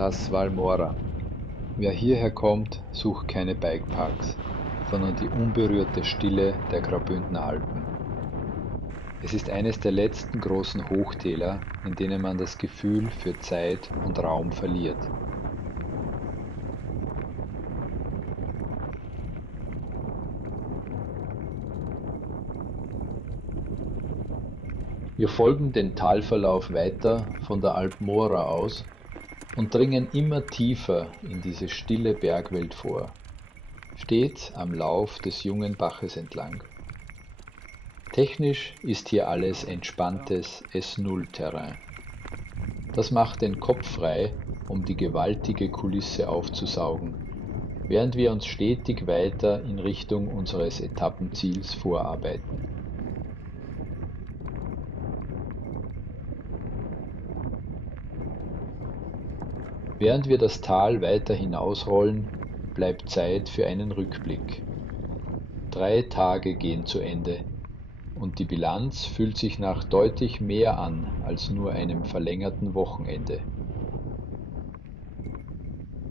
Das Valmora. Wer hierher kommt, sucht keine Bikeparks, sondern die unberührte Stille der Graubündner Alpen. Es ist eines der letzten großen Hochtäler, in denen man das Gefühl für Zeit und Raum verliert. Wir folgen den Talverlauf weiter von der Alp Mora aus und dringen immer tiefer in diese stille Bergwelt vor, stets am Lauf des jungen Baches entlang. Technisch ist hier alles entspanntes S0-Terrain. Das macht den Kopf frei, um die gewaltige Kulisse aufzusaugen, während wir uns stetig weiter in Richtung unseres Etappenziels vorarbeiten. Während wir das Tal weiter hinausrollen, bleibt Zeit für einen Rückblick. 3 Tage gehen zu Ende und die Bilanz fühlt sich nach deutlich mehr an als nur einem verlängerten Wochenende.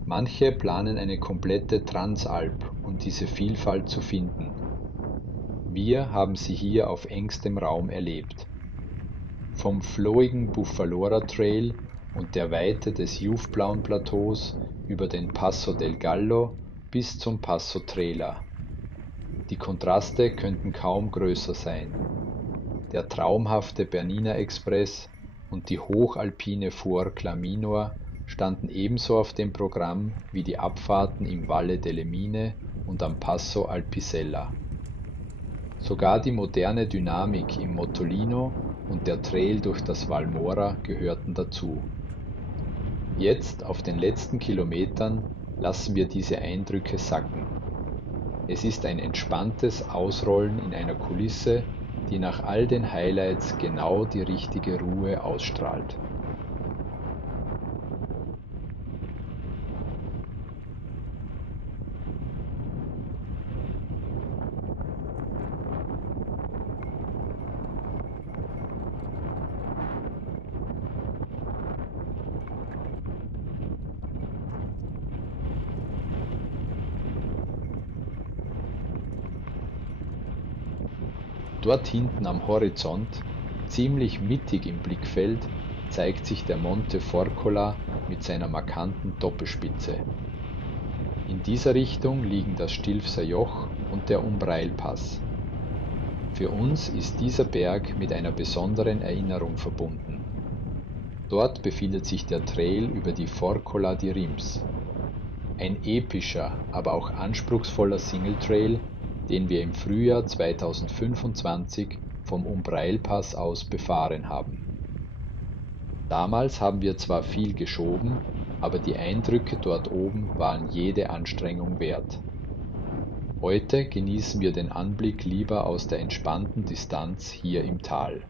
Manche planen eine komplette Transalp, um diese Vielfalt zu finden. Wir haben sie hier auf engstem Raum erlebt. Vom flowigen Buffalora Trail und der Weite des Jufblauen Plateaus über den Passo del Gallo bis zum Passo Trela. Die Kontraste könnten kaum größer sein. Der traumhafte Bernina Express und die hochalpine Forclaz Minor standen ebenso auf dem Programm wie die Abfahrten im Valle delle Mine und am Passo Alpicella. Sogar die moderne Dynamik im Mottolino und der Trail durch das Valmora gehörten dazu. Jetzt, auf den letzten Kilometern, lassen wir diese Eindrücke sacken. Es ist ein entspanntes Ausrollen in einer Kulisse, die nach all den Highlights genau die richtige Ruhe ausstrahlt. Dort hinten am Horizont, ziemlich mittig im Blickfeld, zeigt sich der Monte Forcola mit seiner markanten Doppelspitze. In dieser Richtung liegen das Stilfser Joch und der Umbrailpass. Für uns ist dieser Berg mit einer besonderen Erinnerung verbunden. Dort befindet sich der Trail über die Forcola di Rims. Ein epischer, aber auch anspruchsvoller Singletrail, den wir im Frühjahr 2025 vom Umbrailpass aus befahren haben. Damals haben wir zwar viel geschoben, aber die Eindrücke dort oben waren jede Anstrengung wert. Heute genießen wir den Anblick lieber aus der entspannten Distanz hier im Tal.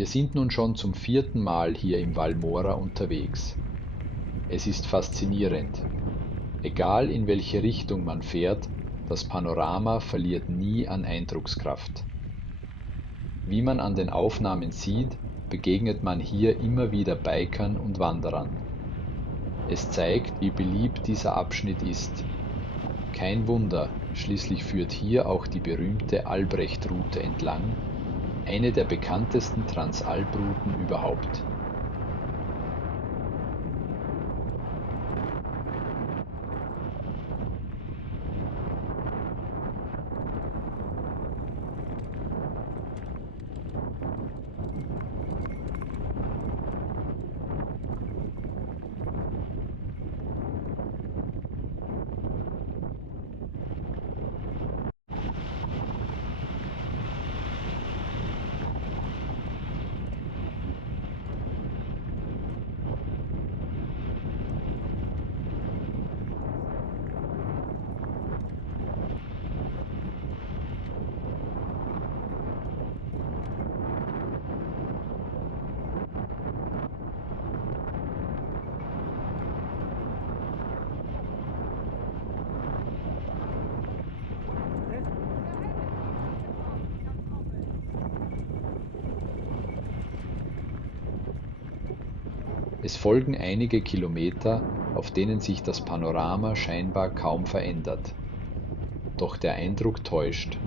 Wir sind nun schon zum 4. Mal hier im Valmora unterwegs. Es ist faszinierend. Egal in welche Richtung man fährt, das Panorama verliert nie an Eindruckskraft. Wie man an den Aufnahmen sieht, begegnet man hier immer wieder Bikern und Wanderern. Es zeigt, wie beliebt dieser Abschnitt ist. Kein Wunder, schließlich führt hier auch die berühmte Albrecht-Route entlang, eine der bekanntesten Transalp-Routen überhaupt. Es folgen einige Kilometer, auf denen sich das Panorama scheinbar kaum verändert. Doch der Eindruck täuscht.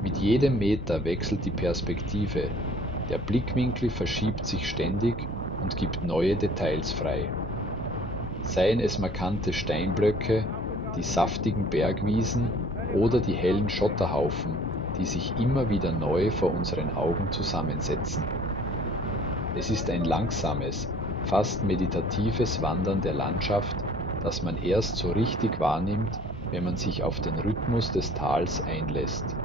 Mit jedem Meter wechselt die Perspektive, der Blickwinkel verschiebt sich ständig und gibt neue Details frei. Seien es markante Steinblöcke, die saftigen Bergwiesen oder die hellen Schotterhaufen, die sich immer wieder neu vor unseren Augen zusammensetzen. Es ist ein langsames, fast meditatives Wandern der Landschaft, das man erst so richtig wahrnimmt, wenn man sich auf den Rhythmus des Tals einlässt.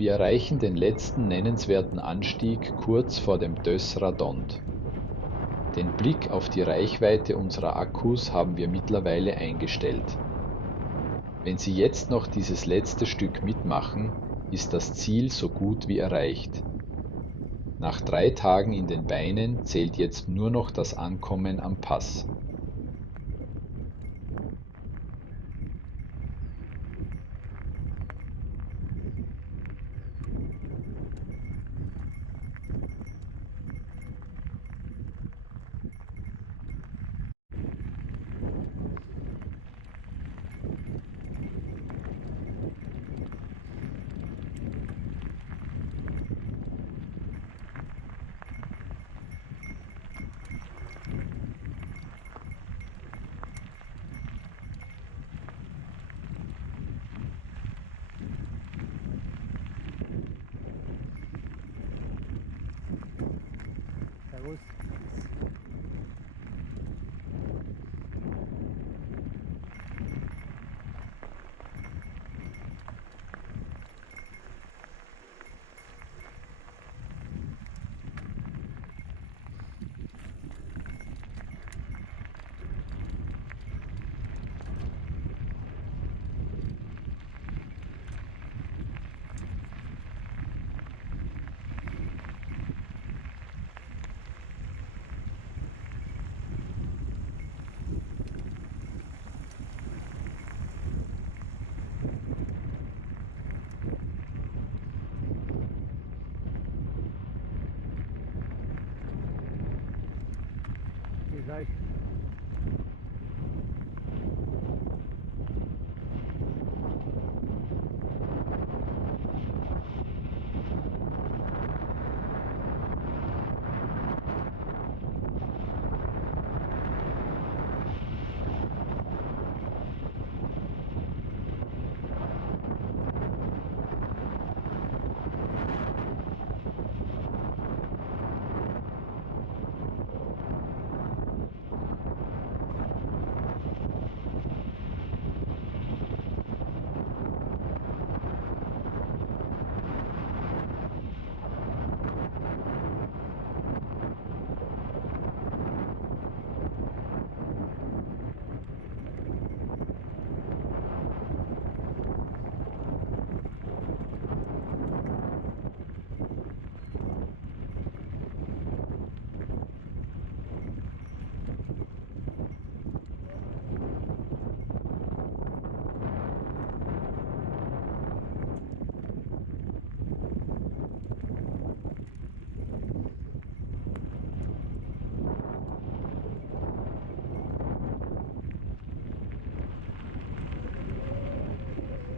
Wir erreichen den letzten nennenswerten Anstieg kurz vor dem Döss Radont. Den Blick auf die Reichweite unserer Akkus haben wir mittlerweile eingestellt. Wenn Sie jetzt noch dieses letzte Stück mitmachen, ist das Ziel so gut wie erreicht. Nach 3 Tagen in den Beinen zählt jetzt nur noch das Ankommen am Pass.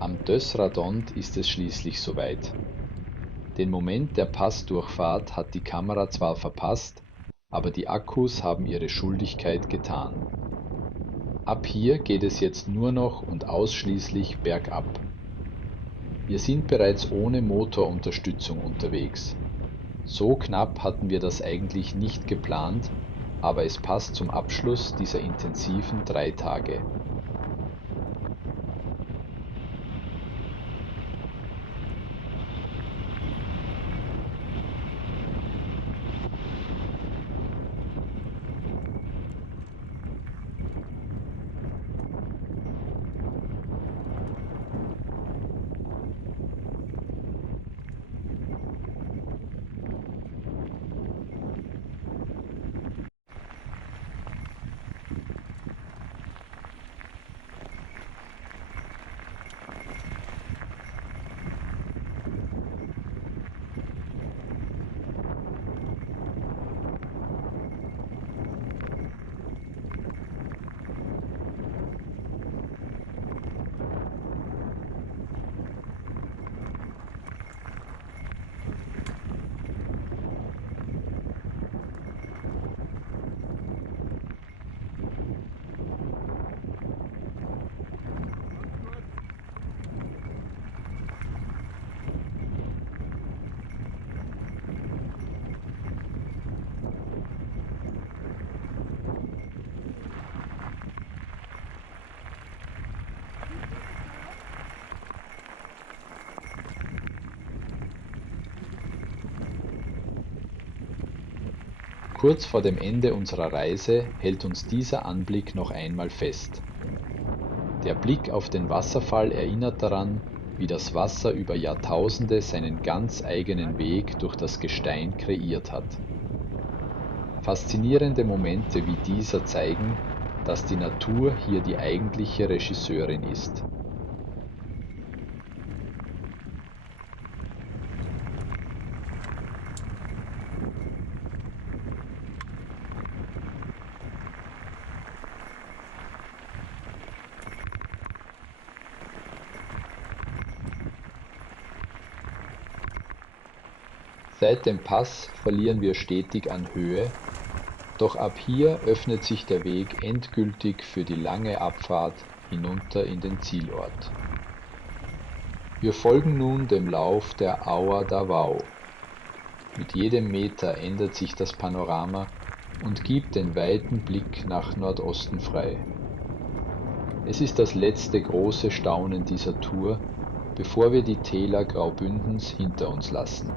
Am Dösradond ist es schließlich soweit. Den Moment der Passdurchfahrt hat die Kamera zwar verpasst, aber die Akkus haben ihre Schuldigkeit getan. Ab hier geht es jetzt nur noch und ausschließlich bergab. Wir sind bereits ohne Motorunterstützung unterwegs. So knapp hatten wir das eigentlich nicht geplant, aber es passt zum Abschluss dieser intensiven 3 Tage. Kurz vor dem Ende unserer Reise hält uns dieser Anblick noch einmal fest. Der Blick auf den Wasserfall erinnert daran, wie das Wasser über Jahrtausende seinen ganz eigenen Weg durch das Gestein kreiert hat. Faszinierende Momente wie dieser zeigen, dass die Natur hier die eigentliche Regisseurin ist. Seit dem Pass verlieren wir stetig an Höhe, doch ab hier öffnet sich der Weg endgültig für die lange Abfahrt hinunter in den Zielort. Wir folgen nun dem Lauf der Aua Davao. Mit jedem Meter ändert sich das Panorama und gibt den weiten Blick nach Nordosten frei. Es ist das letzte große Staunen dieser Tour, bevor wir die Täler Graubündens hinter uns lassen.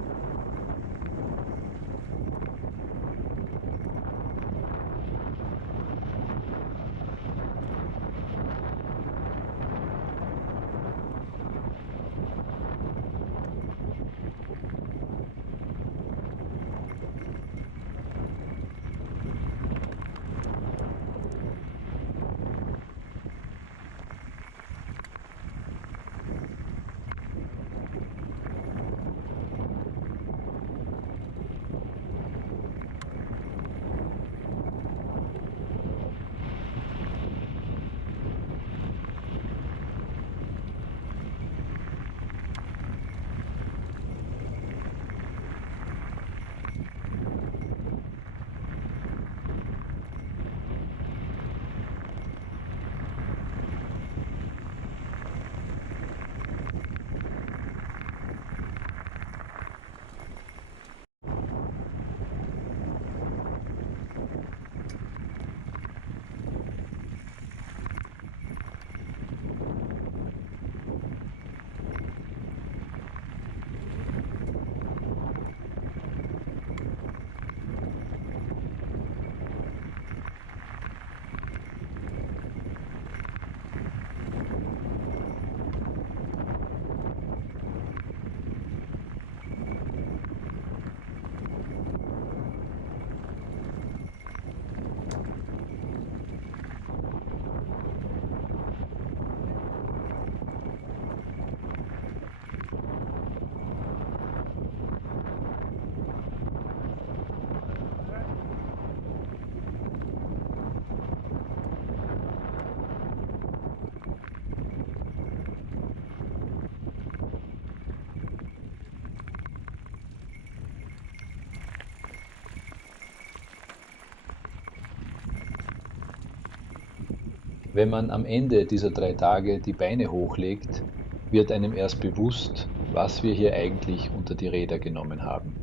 Wenn man am Ende dieser 3 Tage die Beine hochlegt, wird einem erst bewusst, was wir hier eigentlich unter die Räder genommen haben.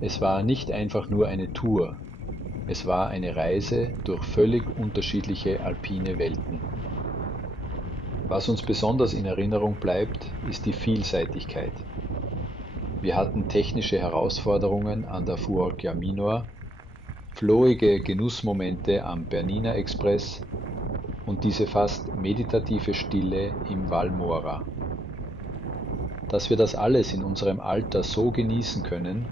Es war nicht einfach nur eine Tour, es war eine Reise durch völlig unterschiedliche alpine Welten. Was uns besonders in Erinnerung bleibt, ist die Vielseitigkeit. Wir hatten technische Herausforderungen an der Fuorquia Minor, flowige Genussmomente am Bernina Express und diese fast meditative Stille im Val Mora. Dass wir das alles in unserem Alter so genießen können,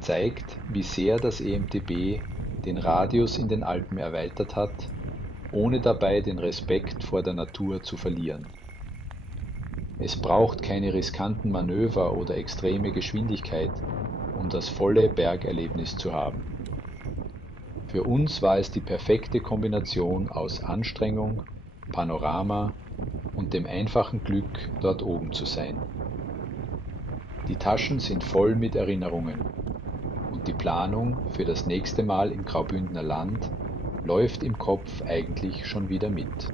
zeigt, wie sehr das EMTB den Radius in den Alpen erweitert hat, ohne dabei den Respekt vor der Natur zu verlieren. Es braucht keine riskanten Manöver oder extreme Geschwindigkeit, um das volle Bergerlebnis zu haben. Für uns war es die perfekte Kombination aus Anstrengung, Panorama und dem einfachen Glück, dort oben zu sein. Die Taschen sind voll mit Erinnerungen und die Planung für das nächste Mal im Graubündner Land läuft im Kopf eigentlich schon wieder mit.